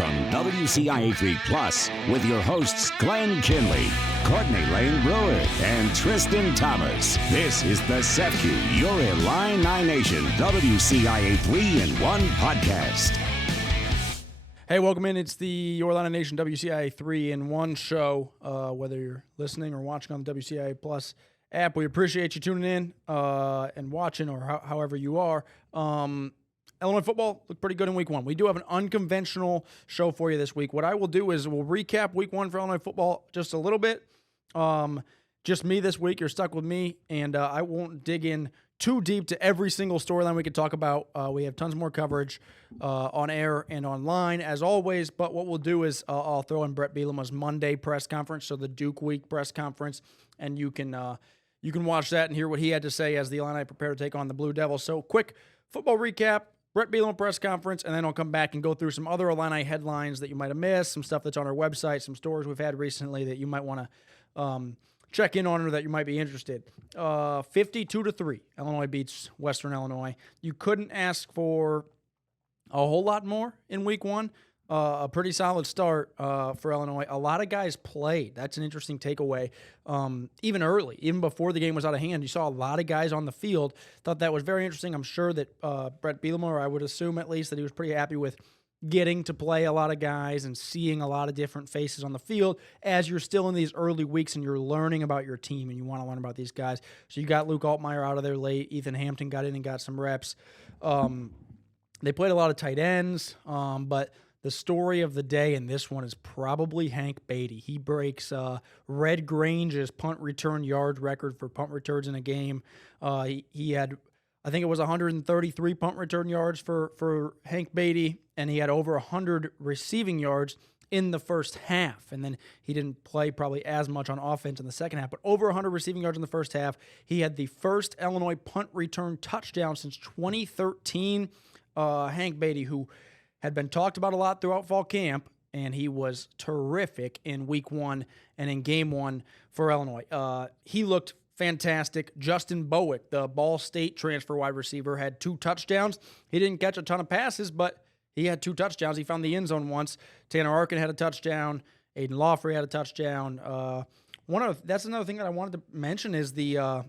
from WCIA 3 with your hosts Glenn Kinley, Courtney Lane Brewer, and Tristan Thomas. This is the SEFCU Your Illini Nation WCIA 3-in-1 podcast. Hey, welcome in. It's the Your Illini Nation WCIA 3-in-1 show. Whether you're listening or watching on the WCIA Plus app, we appreciate you tuning in and watching, or however you are. Illinois football looked pretty good in week one. We do have an unconventional show for you this week. What I will do is we'll recap week one for Illinois football just a little bit. Just me this week. You're stuck with me, and I won't dig in too deep to every single storyline we could talk about. We have tons more coverage on air and online, as always. But what we'll do is I'll throw in Brett Bielema's Monday press conference, so the Duke Week press conference, and you can watch that and hear what he had to say as the Illini prepare to take on the Blue Devils. So quick football recap. Brett Bielema press conference, and then I'll come back and go through some other Illini headlines that you might have missed, some stuff that's on our website, some stories we've had recently that you might want to check in on or that you might be interested. 52-3, Illinois beats Western Illinois. You couldn't ask for a whole lot more in week one. A pretty solid start for Illinois. A lot of guys played. That's an interesting takeaway. Even early, even before the game was out of hand, you saw a lot of guys on the field. Thought that was very interesting. I'm sure that Brett Bielema, or I would assume at least, that he was pretty happy with getting to play a lot of guys and seeing a lot of different faces on the field as you're still in these early weeks and you're learning about your team and you want to learn about these guys. So you got Luke Altmaier out of there late. Ethan Hampton got in and got some reps. They played a lot of tight ends, but the story of the day in this one is probably Hank Beatty. He breaks Red Grange's punt return yard record for punt returns in a game. He had, I think it was 133 punt return yards for Hank Beatty, and he had over 100 receiving yards in the first half. And then he didn't play probably as much on offense in the second half, but over 100 receiving yards in the first half. He had the first Illinois punt return touchdown since 2013. Hank Beatty, who had been talked about a lot throughout fall camp, and he was terrific in week one and in game one for Illinois. He looked fantastic. Justin Bowick, the Ball State transfer wide receiver, had 2 touchdowns. He didn't catch a ton of passes, but he had 2 touchdowns. He found the end zone once. Tanner Arkin had a touchdown. Aiden Lawfrey had a touchdown. That's another thing that I wanted to mention is the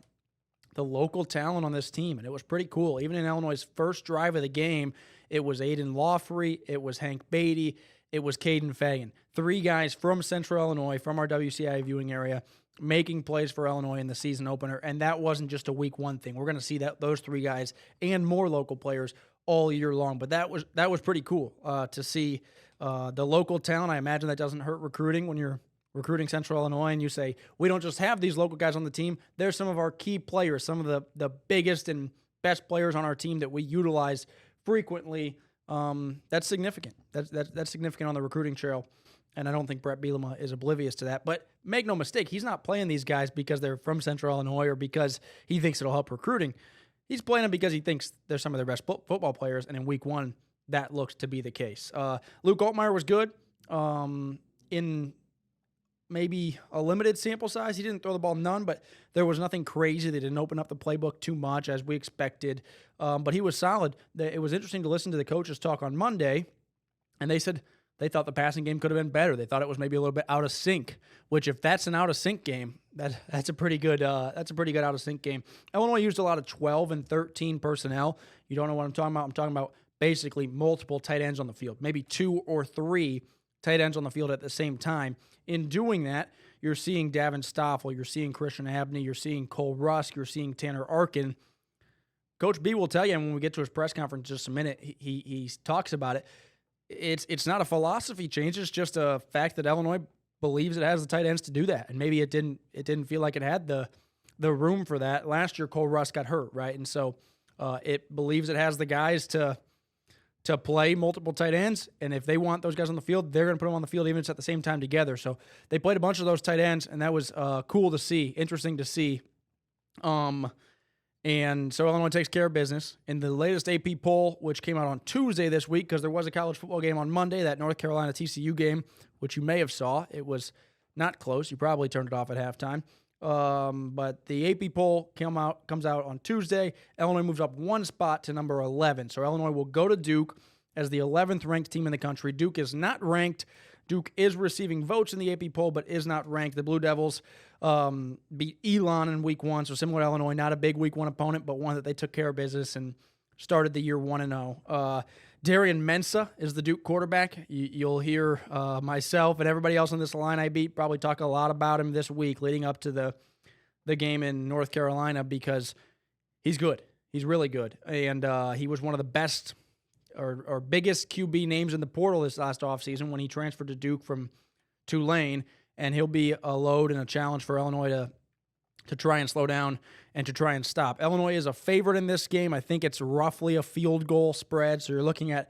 local talent on this team, and it was pretty cool. Even in Illinois' first drive of the game, it was Aiden Lawfrey, it was Hank Beatty, it was Caden Fagan. 3 guys from Central Illinois, from our WCIA viewing area, making plays for Illinois in the season opener, and that wasn't just a week one thing. We're going to see those 3 guys and more local players all year long, but that was pretty cool to see the local talent. I imagine that doesn't hurt recruiting when you're recruiting Central Illinois and you say, we don't just have these local guys on the team, they're some of our key players, some of the biggest and best players on our team that we utilize frequently. That's significant. That's significant on the recruiting trail, and I don't think Brett Bielema is oblivious to that. But make no mistake, he's not playing these guys because they're from Central Illinois or because he thinks it'll help recruiting. He's playing them because he thinks they're some of their best football players, and in week one, that looks to be the case. Luke Altmaier was good. In maybe a limited sample size. He didn't throw the ball none, but there was nothing crazy. They didn't open up the playbook too much as we expected, but he was solid. It was interesting to listen to the coaches talk on Monday, and they said they thought the passing game could have been better. They thought it was maybe a little bit out of sync, which if that's an out of sync game, that's a pretty good out of sync game. Illinois used a lot of 12 and 13 personnel. You don't know what I'm talking about. I'm talking about basically multiple tight ends on the field, maybe 2 or 3 tight ends on the field at the same time. In doing that, you're seeing Davin Stoffel, you're seeing Christian Abney, you're seeing Cole Rusk, you're seeing Tanner Arkin. Coach B will tell you, and when we get to his press conference in just a minute, he talks about it. It's not a philosophy change, it's just a fact that Illinois believes it has the tight ends to do that. And maybe it didn't feel like it had the room for that. Last year, Cole Rusk got hurt, right? And so it believes it has the guys to play multiple tight ends, and if they want those guys on the field, they're going to put them on the field even if it's at the same time together. So they played a bunch of those tight ends, and that was cool to see, interesting to see. And so Illinois takes care of business. In the latest AP poll, which came out on Tuesday this week, because there was a college football game on Monday, that North Carolina TCU game, which you may have saw. It was not close. You probably turned it off at halftime. But the AP poll comes out on Tuesday. Illinois moves up 1 spot to number 11. So Illinois will go to Duke as the 11th ranked team in the country. Duke is not ranked. Duke is receiving votes in the AP poll, but is not ranked. The Blue Devils beat Elon in week 1, so similar to Illinois, not a big week 1 opponent, but one that they took care of business and started the year 1-0. Darian Mensah is the Duke quarterback. You'll hear myself and everybody else on this line I beat probably talk a lot about him this week leading up to the game in North Carolina because he's good. He's really good. And he was one of the best or biggest QB names in the portal this last offseason when he transferred to Duke from Tulane. And he'll be a load and a challenge for Illinois to try and slow down and to try and stop. Illinois is a favorite in this game. I think it's roughly a field goal spread. So you're looking at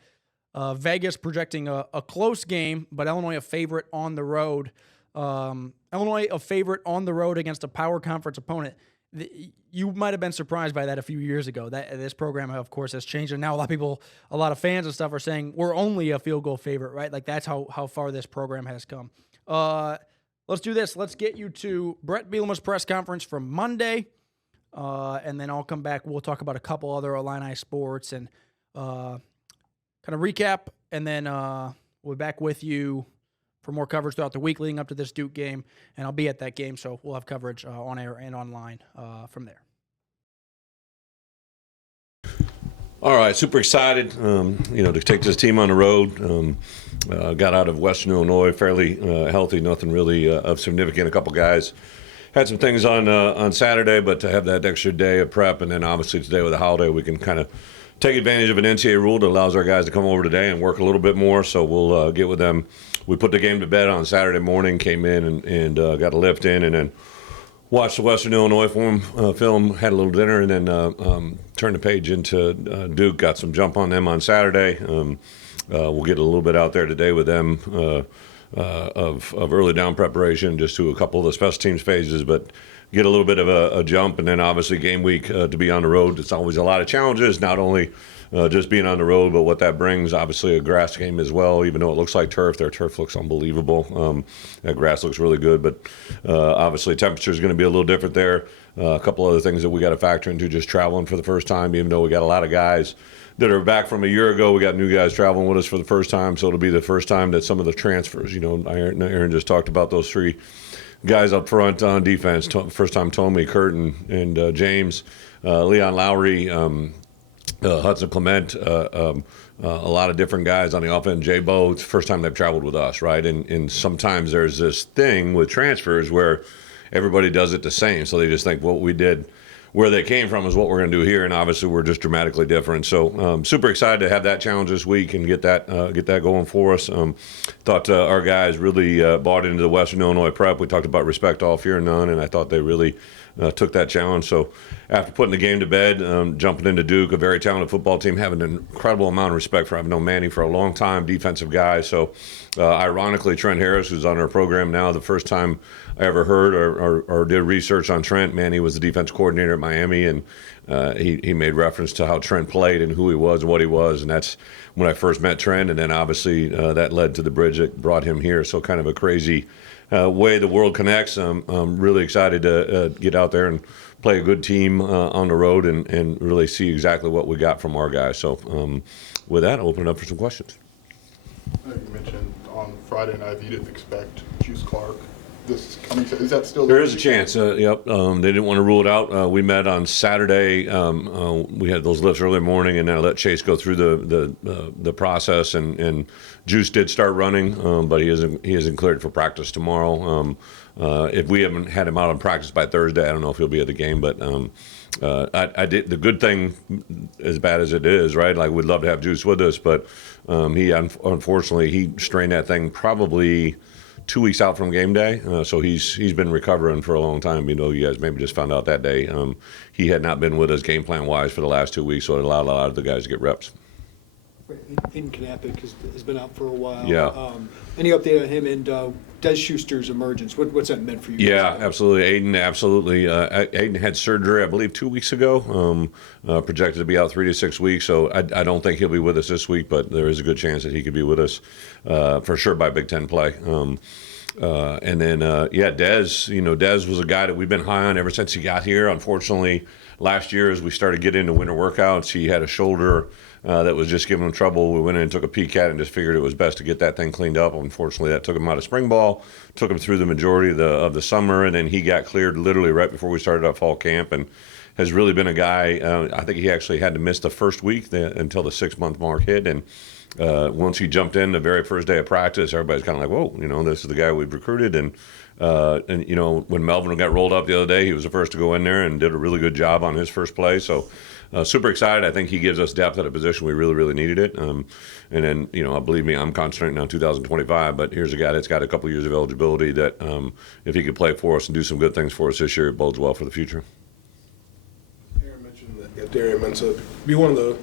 Vegas projecting a close game, but Illinois a favorite on the road. Illinois a favorite on the road against a power conference opponent. You might have been surprised by that a few years ago. That this program, of course, has changed, and now a lot of fans and stuff are saying we're only a field goal favorite, right? Like that's how far this program has come. Let's do this. Let's get you to Brett Bielema's press conference from Monday, and then I'll come back. We'll talk about a couple other Illini sports and kind of recap, and then we'll be back with you for more coverage throughout the week leading up to this Duke game, and I'll be at that game, so we'll have coverage on air and online from there. All right, super excited, to take this team on the road. Got out of Western Illinois fairly healthy, nothing really of significant. A couple guys had some things on Saturday, but to have that extra day of prep, and then obviously today with the holiday, we can kind of take advantage of an NCAA rule that allows our guys to come over today and work a little bit more. So we'll get with them. We put the game to bed on Saturday morning, came in and got a lift in, and then watched the Western Illinois film, had a little dinner, and then turned the page into Duke. Got some jump on them on Saturday. We'll get a little bit out there today with them of early down preparation, just to a couple of the special teams phases, but get a little bit of a jump. And then obviously game week to be on the road. It's always a lot of challenges, not only just being on the road, but what that brings. Obviously a grass game as well, even though it looks like turf. Their turf looks unbelievable. That grass looks really good, but obviously temperature is going to be a little different there. A couple other things that we got to factor into, just traveling for the first time, even though we got a lot of guys that are back from a year ago. We got new guys traveling with us for the first time, so it'll be the first time that some of the transfers, Aaron just talked about those three guys up front on defense. First time Tommy, Kurt, and James, Leon Lowry, Hudson Clement, a lot of different guys on the offense. Jay Bo, it's the first time they've traveled with us, right? And sometimes there's this thing with transfers where everybody does it the same, so they just think what we did where they came from is what we're going to do here, and obviously we're just dramatically different. So super excited to have that challenge this week and get that going for us. Thought our guys really bought into the Western Illinois prep. We talked about respect all, fear none, and I thought they really took that challenge. So after putting the game to bed, jumping into Duke, a very talented football team, having an incredible amount of respect for. I've known Manny for a long time, defensive guy. So ironically, Trent Harris, who's on our program now, the first time I ever heard or did research on Trent, Manny was the defense coordinator at Miami, and he made reference to how Trent played and who he was and what he was, and that's when I first met Trent, and then obviously that led to the bridge that brought him here. So kind of a crazy way the world connects. I'm really excited to get out there and play a good team on the road and really see exactly what we got from our guys. So with that, I'll open it up for some questions. You mentioned on Friday night you didn't expect Juice Clark this coming. Is that still there is a chance? Yep. They didn't want to rule it out. We met on Saturday. We had those lifts early morning, and then I let Chase go through the process. And Juice did start running, but he isn't cleared for practice tomorrow. If we haven't had him out on practice by Thursday, I don't know if he'll be at the game. But I did the good thing, as bad as it is, right? Like we'd love to have Juice with us, but he unfortunately strained that thing probably 2 weeks out from game day, so he's been recovering for a long time. You guys maybe just found out that day. He had not been with us game plan wise for the last 2 weeks, so it allowed a lot of the guys to get reps. Aiden Knappich has been out for a while. Yeah. Any update on him and Des Schuster's emergence? What's that meant for you? Yeah, absolutely. Aiden, absolutely. Aiden had surgery, I believe, 2 weeks ago. Projected to be out 3 to 6 weeks, so I don't think he'll be with us this week, but there is a good chance that he could be with us for sure by Big Ten play. And then, Dez, Dez was a guy that we've been high on ever since he got here. Unfortunately, last year as we started getting into winter workouts, he had a shoulder that was just giving him trouble. We went in and took a peek at it and just figured it was best to get that thing cleaned up. Unfortunately, that took him out of spring ball, took him through the majority of the summer, and then he got cleared literally right before we started our fall camp, and has really been a guy. I think he actually had to miss the first week until the 6-month mark hit, and once he jumped in the very first day of practice, everybody's kind of like, whoa, this is the guy we've recruited. And when Melvin got rolled up the other day, he was the first to go in there and did a really good job on his first play. So super excited. I think he gives us depth at a position we really, really needed it. And then, believe me, I'm concentrating on 2025, but here's a guy that's got a couple years of eligibility that if he could play for us and do some good things for us this year, it bodes well for the future. Aaron mentioned that Darian Mensah be one of the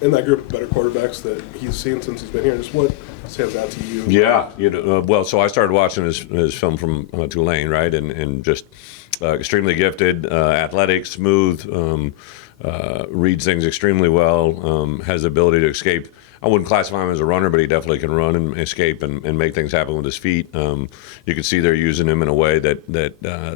in that group of better quarterbacks that he's seen since he's been here. Just what stands out to you? Yeah, so I started watching his film from Tulane, right, and just extremely gifted, athletic, smooth, reads things extremely well, has the ability to escape. I wouldn't classify him as a runner, but he definitely can run and escape and make things happen with his feet. You can see they're using him in a way that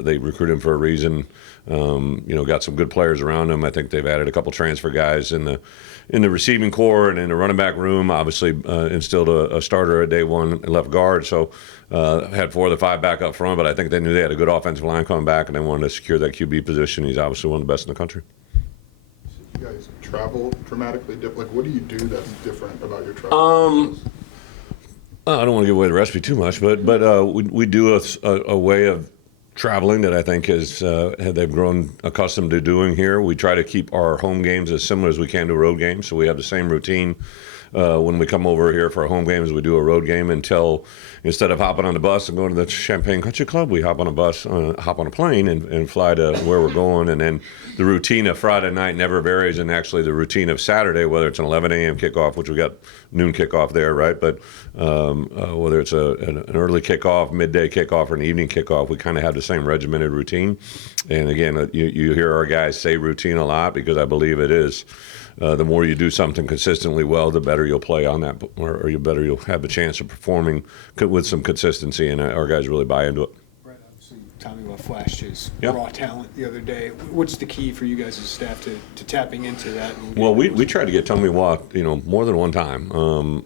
they recruit him for a reason. Got some good players around him. I think they've added a couple transfer guys in the receiving core and in the running back room. Obviously, instilled a starter at day one at left guard. So had 4 of the 5 back up front, but I think they knew they had a good offensive line coming back, and they wanted to secure that QB position. He's obviously one of the best in the country. You guys travel dramatically different. Like, what do you do that's different about your travel? I don't want to give away the recipe too much, but we do a way of traveling that I think they've grown accustomed to doing here. We try to keep our home games as similar as we can to road games, so we have the same routine. When we come over here for our home games, we do a road game until instead of hopping on the bus and going to the Champaign Country Club, we hop on a plane and fly to where we're going. And then the routine of Friday night never varies, and actually the routine of Saturday, whether it's an 11 a.m. kickoff, which we got noon kickoff there, right? But whether it's an early kickoff, midday kickoff, or an evening kickoff, we kind of have the same regimented routine. And again, you hear our guys say routine a lot because I believe it is. The more you do something consistently well, the better you'll play on that, or the better you'll have a chance of performing with some consistency, and our guys really buy into it. Right, obviously, Tommy flashed his Yep. raw talent the other day. What's the key for you guys as staff to tapping into that? Well, we tried to get Tommy Watt, more than one time.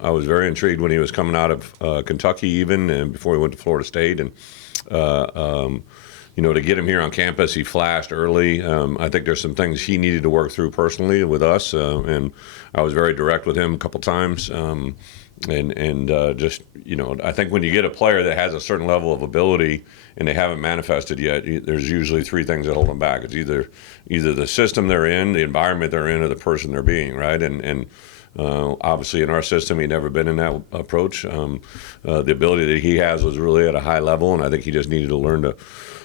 I was very intrigued when he was coming out of Kentucky even, and before he went to Florida State, and to get him here on campus, he flashed early. I think there's some things he needed to work through personally with us, and I was very direct with him a couple times. I think when you get a player that has a certain level of ability and they haven't manifested yet, there's usually 3 things that hold them back. It's either the system they're in, the environment they're in, or the person they're being, right? And obviously in our system, he'd never been in that approach. The ability that he has was really at a high level, and I think he just needed to learn to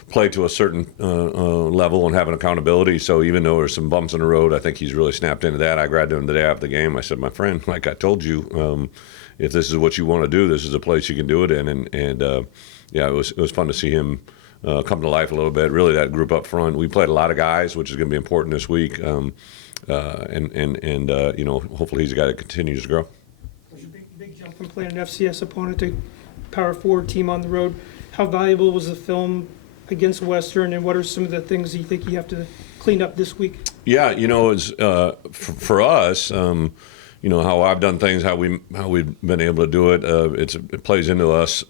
play to a certain level and have an accountability. So even though there's some bumps in the road, I think he's really snapped into that. I grabbed him the day after the game. I said, my friend, like I told you, if this is what you want to do, this is a place you can do it in. And it was fun to see him come to life a little bit. Really, that group up front. We played a lot of guys, which is going to be important this week. Hopefully he's a guy that continues to grow. It was a big jump from playing an FCS opponent to Power 4 team on the road. How valuable was the film against Western, and what are some of the things you think you have to clean up this week? Yeah, it's for us. How I've done things, how we've been able to do it. It plays into us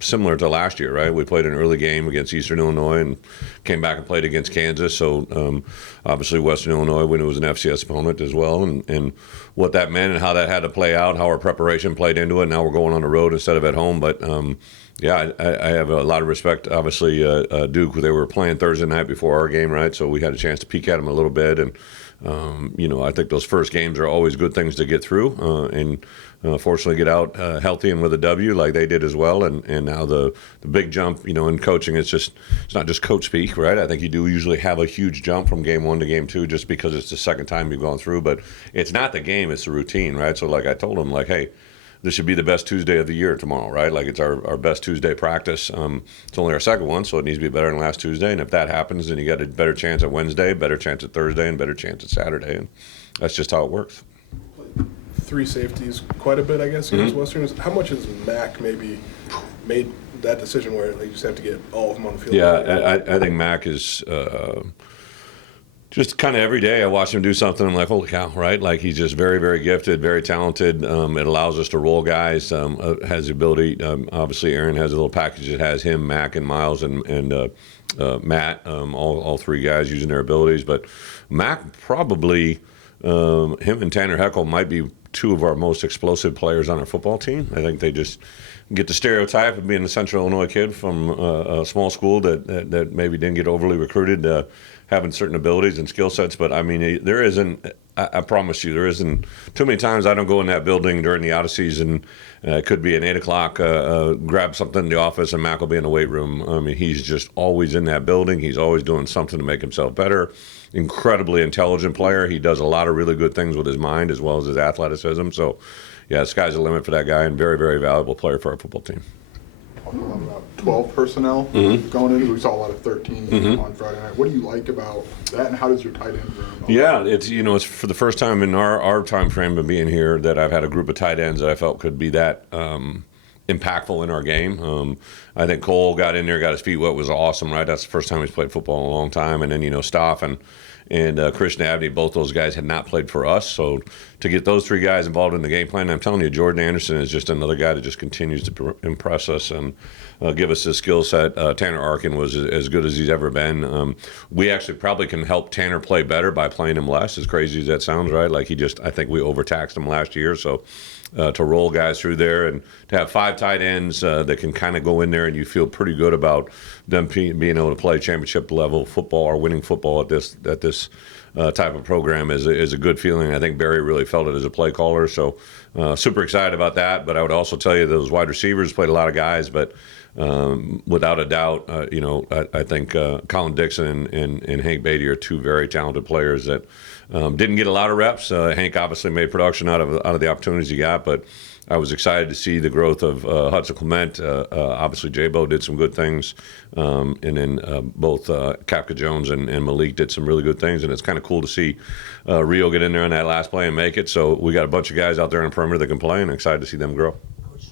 similar to last year, right? We played an early game against Eastern Illinois and came back and played against Kansas. So obviously Western Illinois, when it was an FCS opponent as well, and what that meant and how that had to play out, how our preparation played into it. Now we're going on the road instead of at home, but. I have a lot of respect. Obviously, Duke, they were playing Thursday night before our game, right? So we had a chance to peek at them a little bit. And, I think those first games are always good things to get through and fortunately get out healthy and with a W like they did as well. And now the big jump, in coaching, it's not just coach speak, right? I think you do usually have a huge jump from game 1 to game 2 just because it's the second time you've gone through. But it's not the game, it's the routine, right? So like I told them, like, hey, this should be the best Tuesday of the year tomorrow, right? Like it's our best Tuesday practice. It's only our second one, so it needs to be better than last Tuesday. And if that happens, then you got a better chance at Wednesday, better chance at Thursday, and better chance at Saturday. And that's just how it works. three safeties quite a bit, I guess, against Western. How much has Mac maybe made that decision where they just have to get all of them on the field? Yeah, I think Mac is just kind of every day I watch him do something. I'm like, holy cow, right? Like he's just very, very gifted, very talented. It allows us to roll guys. Has the ability. Obviously, Aaron has a little package that has him, Mac, and Miles, and Matt. All three guys using their abilities. But Mac probably him and Tanner Heckel might be two of our most explosive players on our football team. I think they just get the stereotype of being a Central Illinois kid from a small school that maybe didn't get overly recruited, having certain abilities and skill sets. But, I mean, there isn't – I promise you, there isn't – too many times I don't go in that building during the out-of-season. It could be an 8 o'clock, grab something in the office, and Mac will be in the weight room. I mean, he's just always in that building. He's always doing something to make himself better. Incredibly intelligent player. He does a lot of really good things with his mind as well as his athleticism. So, yeah, sky's the limit for that guy, and very, very valuable player for our football team. About 12 personnel going in. We saw a lot of 13 on Friday night. What do you like about that, and how does your tight end room? Yeah, it's for the first time in our time frame of being here that I've had a group of tight ends that I felt could be that impactful in our game. I think Cole got in there, got his feet wet, was awesome, right? That's the first time he's played football in a long time. And then, Stoff and Christian Abney, both those guys had not played for us. So to get those three guys involved in the game plan, I'm telling you, Jordan Anderson is just another guy that just continues to impress us and give us his skill set. Tanner Arkin was as good as he's ever been. We actually probably can help Tanner play better by playing him less, as crazy as that sounds, right? Like I think we overtaxed him last year. So to roll guys through there and to have 5 tight ends that can kind of go in there and you feel pretty good about them being able to play championship level football or winning football at this type of program is a good feeling. I think Barry really felt it as a play caller, so super excited about that. But I would also tell you those wide receivers played a lot of guys, but without a doubt, I think Colin Dixon and Hank Beatty are two very talented players that didn't get a lot of reps. Hank obviously made production out of the opportunities he got, but I was excited to see the growth of Hudson Clement. Obviously, J-Bo did some good things, and then both Kapka Jones and Malik did some really good things, and it's kind of cool to see Rio get in there on that last play and make it. So we got a bunch of guys out there in the perimeter that can play, and excited to see them grow.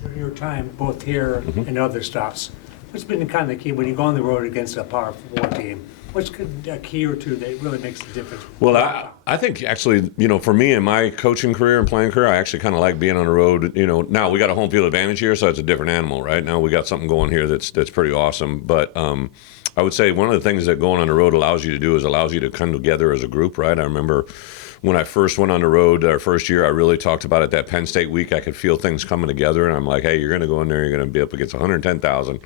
During your time, both here and other stops, what's been kind of the key when you go on the road against a Power 4 team? What's a key or two that really makes the difference? Well, I think actually, for me in my coaching career and playing career, I actually kind of like being on the road. Now we got a home field advantage here, so it's a different animal, right? Now we got something going here that's pretty awesome. But I would say one of the things that going on the road allows you to do is allows you to come together as a group, right? I remember when I first went on the road our first year, I really talked about it that Penn State week. I could feel things coming together, and I'm like, hey, you're going to go in there, you're going to be up against 110,000.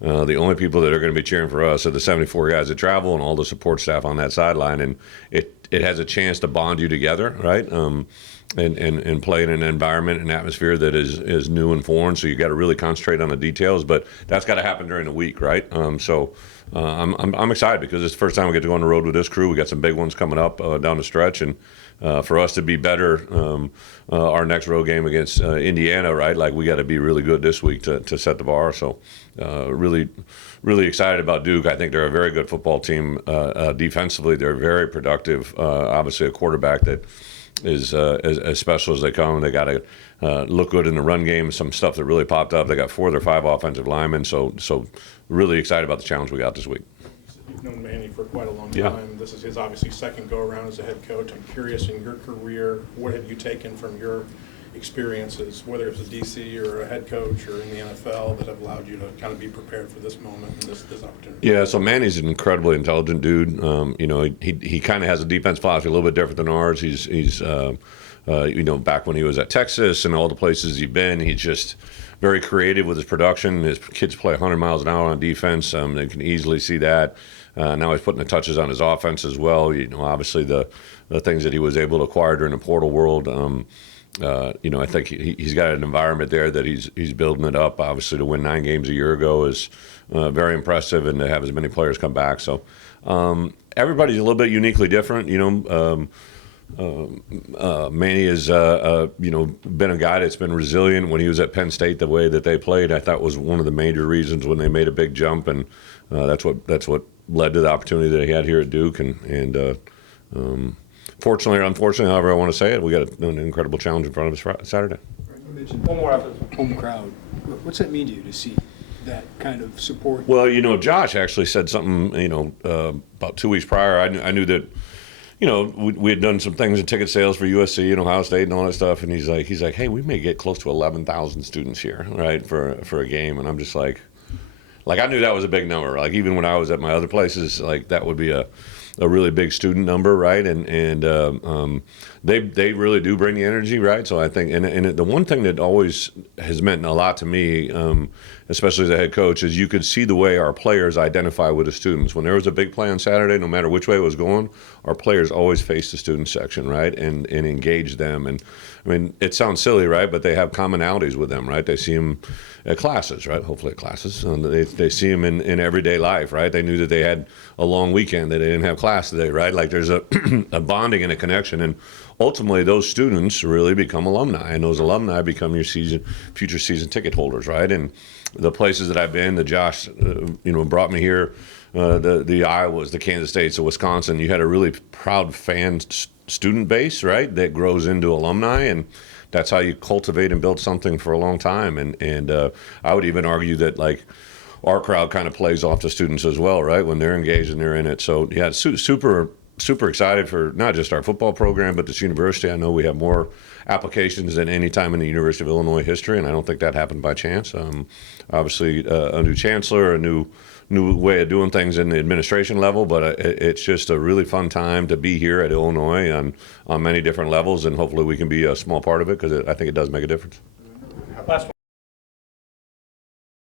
The only people that are going to be cheering for us are the 74 guys that travel and all the support staff on that sideline, and it has a chance to bond you together, right? And play in an environment and atmosphere that is new and foreign. So you got to really concentrate on the details, but that's got to happen during the week, right? So I'm excited because it's the first time we get to go on the road with this crew. We got some big ones coming up down the stretch, and for us to be better, our next road game against Indiana, right? Like we got to be really good this week to set the bar. So really, really excited about Duke. I think they're a very good football team. Defensively, they're very productive. Obviously, a quarterback that is as special as they come. They got to look good in the run game. Some stuff that really popped up. They got 4 of their 5 offensive linemen. So really excited about the challenge we got this week. You've known Manny for quite a long time. Yeah. This is his obviously second go-around as a head coach. I'm curious, in your career, what have you taken from your experiences, whether it's a DC or a head coach or in the NFL, that have allowed you to kind of be prepared for this moment and this opportunity? Yeah, so Manny's an incredibly intelligent dude. He kind of has a defense philosophy a little bit different than ours. He's back when he was at Texas and all the places he's been, he's just very creative with his production. His kids play 100 miles an hour on defense. They can easily see that. Now he's putting the touches on his offense as well. Obviously the things that he was able to acquire during the portal world. I think he's got an environment there that he's building it up. Obviously, to win 9 games a year ago is very impressive, and to have as many players come back. So everybody's a little bit uniquely different. Manny has been a guy that's been resilient. When he was at Penn State, the way that they played, I thought was one of the major reasons when they made a big jump, and that's what led to the opportunity that he had here at Duke. And fortunately or unfortunately, however I want to say it, we got an incredible challenge in front of us Saturday. You mentioned one more after home crowd. What's that mean to you to see that kind of support? Well, Josh actually said something, about 2 weeks prior. I knew that, we had done some things in ticket sales for USC and Ohio State and all that stuff. And he's like, hey, we may get close to 11,000 students here, right, for a game. And I'm just like I knew that was a big number. Like, even when I was at my other places, like, that would be a really big student number, right? And they really do bring the energy, right? So I think, and the one thing that always has meant a lot to me, especially as a head coach, is you could see the way our players identify with the students. When there was a big play on Saturday, no matter which way it was going, our players always faced the student section, right, and engage them. And I mean, it sounds silly, right? But they have commonalities with them, right? They see them at classes, right? Hopefully at classes. They see them in everyday life, right? They knew that they had a long weekend, that they didn't have class today, right? Like, there's a bonding and a connection. And ultimately, those students really become alumni, and those alumni become your future season ticket holders, right? And the places that I've been, that Josh, brought me here, the Iowas, the Kansas States, the Wisconsin, you had a really proud fan student base, right, that grows into alumni, and that's how you cultivate and build something for a long time. And I would even argue that, like, our crowd kind of plays off the students as well, right, when they're engaged and they're in it. So yeah, super excited for not just our football program, but this university. I know we have more applications than any time in the University of Illinois history, and I don't think that happened by chance. Obviously, a new chancellor, a new way of doing things in the administration level, but it's just a really fun time to be here at Illinois on many different levels, and hopefully we can be a small part of it, because I think it does make a difference. Last one.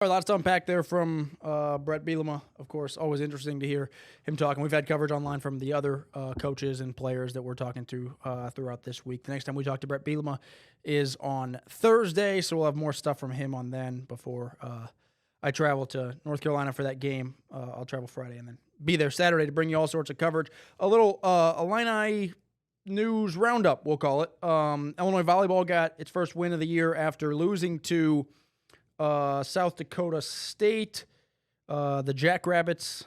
Lots to unpack there from Brett Bielema, of course. Always interesting to hear him talking. We've had coverage online from the other coaches and players that we're talking to throughout this week. The next time we talk to Brett Bielema is on Thursday, so we'll have more stuff from him on then before I travel to North Carolina for that game. I'll travel Friday and then be there Saturday to bring you all sorts of coverage. A little Illini news roundup, we'll call it. Illinois volleyball got its first win of the year after losing to South Dakota State. The Jackrabbits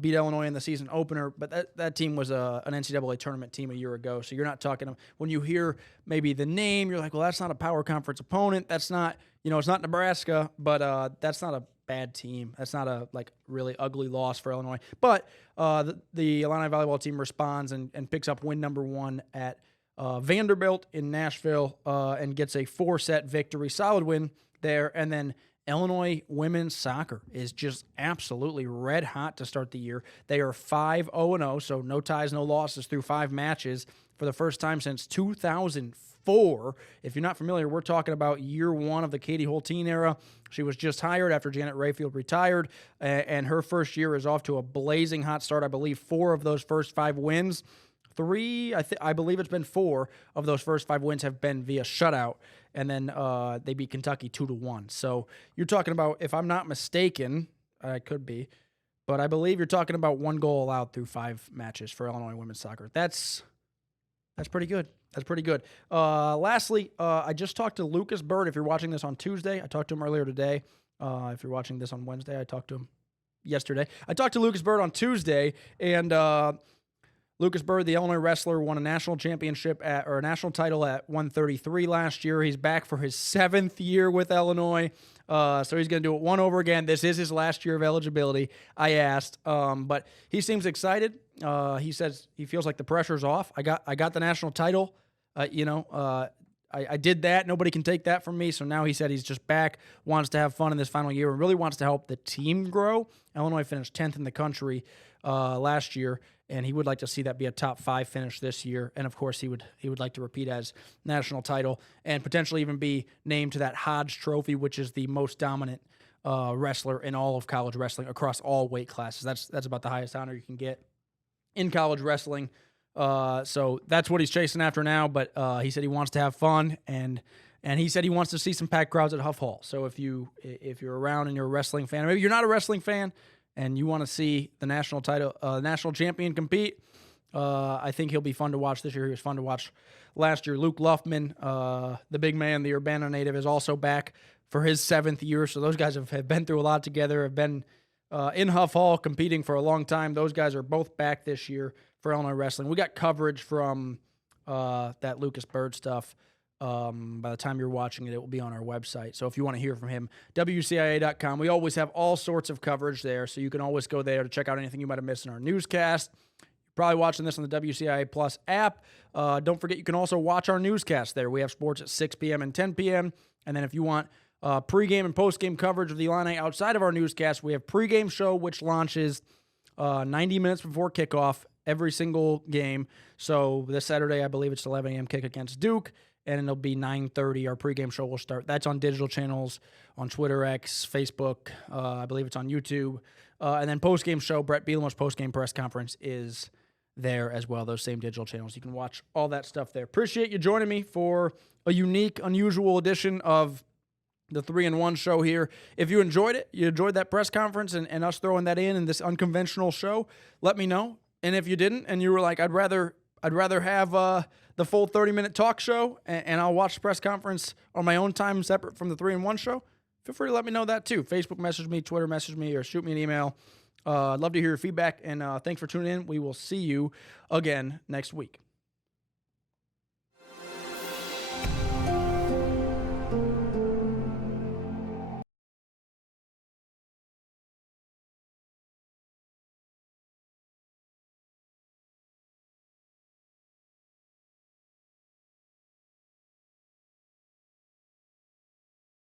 beat Illinois in the season opener, but that team was an NCAA tournament team a year ago. So you're not talking, when you hear maybe the name, you're like, well, that's not a power conference opponent. That's not, it's not Nebraska, but that's not a bad team. That's not a really ugly loss for Illinois. But the Illini volleyball team responds and picks up win number 1 at Vanderbilt in Nashville and gets a 4-set victory. Solid win there. And then Illinois women's soccer is just absolutely red hot to start the year. They are 5-0-0, so no ties, no losses through 5 matches for the first time since 2004. If you're not familiar, we're talking about year 1 of the Katie Holteen era. She was just hired after Janet Rayfield retired, and her first year is off to a blazing hot start. I believe 4 of those first 5 wins, 3, I believe it's been 4 of those first 5 wins have been via shutout, and then they beat Kentucky 2-1. So you're talking about, if I'm not mistaken, I could be, but I believe you're talking about 1 goal allowed through 5 matches for Illinois women's soccer. That's pretty good. That's pretty good. Lastly, I just talked to Lucas Bird. If you're watching this on Tuesday, I talked to him earlier today. If you're watching this on Wednesday, I talked to him yesterday. I talked to Lucas Bird on Tuesday, and Lucas Bird, the Illinois wrestler, won a national championship or a national title at 133 last year. He's back for his 7th year with Illinois, so he's going to do it 1 over again. This is his last year of eligibility, I asked, but he seems excited. He says he feels like the pressure's off. I got the national title. I did that. Nobody can take that from me. So now he said he's just back, wants to have fun in this final year, and really wants to help the team grow. Illinois finished 10th in the country last year, and he would like to see that be a top 5 finish this year. And of course, he would like to repeat as national title and potentially even be named to that Hodge Trophy, which is the most dominant wrestler in all of college wrestling across all weight classes. That's about the highest honor you can get in college wrestling. So that's what he's chasing after now. But he said he wants to have fun, and he said he wants to see some packed crowds at Huff Hall. So if you're around and you're a wrestling fan, or maybe you're not a wrestling fan and you want to see the national title, national champion compete, I think he'll be fun to watch this year. He was fun to watch last year. Luke Luffman, the big man, the Urbana native, is also back for his 7th year. So those guys have been through a lot together, have been in Huff Hall competing for a long time. Those guys are both back this year for Illinois wrestling. We got coverage from that Lucas Bird stuff. By the time you're watching it, it will be on our website. So if you want to hear from him, WCIA.com. We always have all sorts of coverage there, so you can always go there to check out anything you might have missed in our newscast. You're probably watching this on the WCIA Plus app. Don't forget, you can also watch our newscast there. We have sports at 6 p.m. and 10 p.m. And then if you want pregame and postgame coverage of the Illini outside of our newscast, we have pregame show, which launches 90 minutes before kickoff every single game. So this Saturday, I believe it's 11 a.m. kick against Duke, and it'll be 9:30. Our pregame show will start. That's on digital channels, on Twitter, X, Facebook. I believe it's on YouTube. And then postgame show, Brett Bielema's postgame press conference is there as well, those same digital channels. You can watch all that stuff there. Appreciate you joining me for a unique, unusual edition of the 3-in-1 show here. If you enjoyed it, you enjoyed that press conference and us throwing that in this unconventional show, let me know. And if you didn't, and you were like, I'd rather have the full 30-minute talk show, and I'll watch the press conference on my own time separate from the 3-in-1 show, feel free to let me know that too. Facebook message me, Twitter message me, or shoot me an email. I'd love to hear your feedback, and thanks for tuning in. We will see you again next week.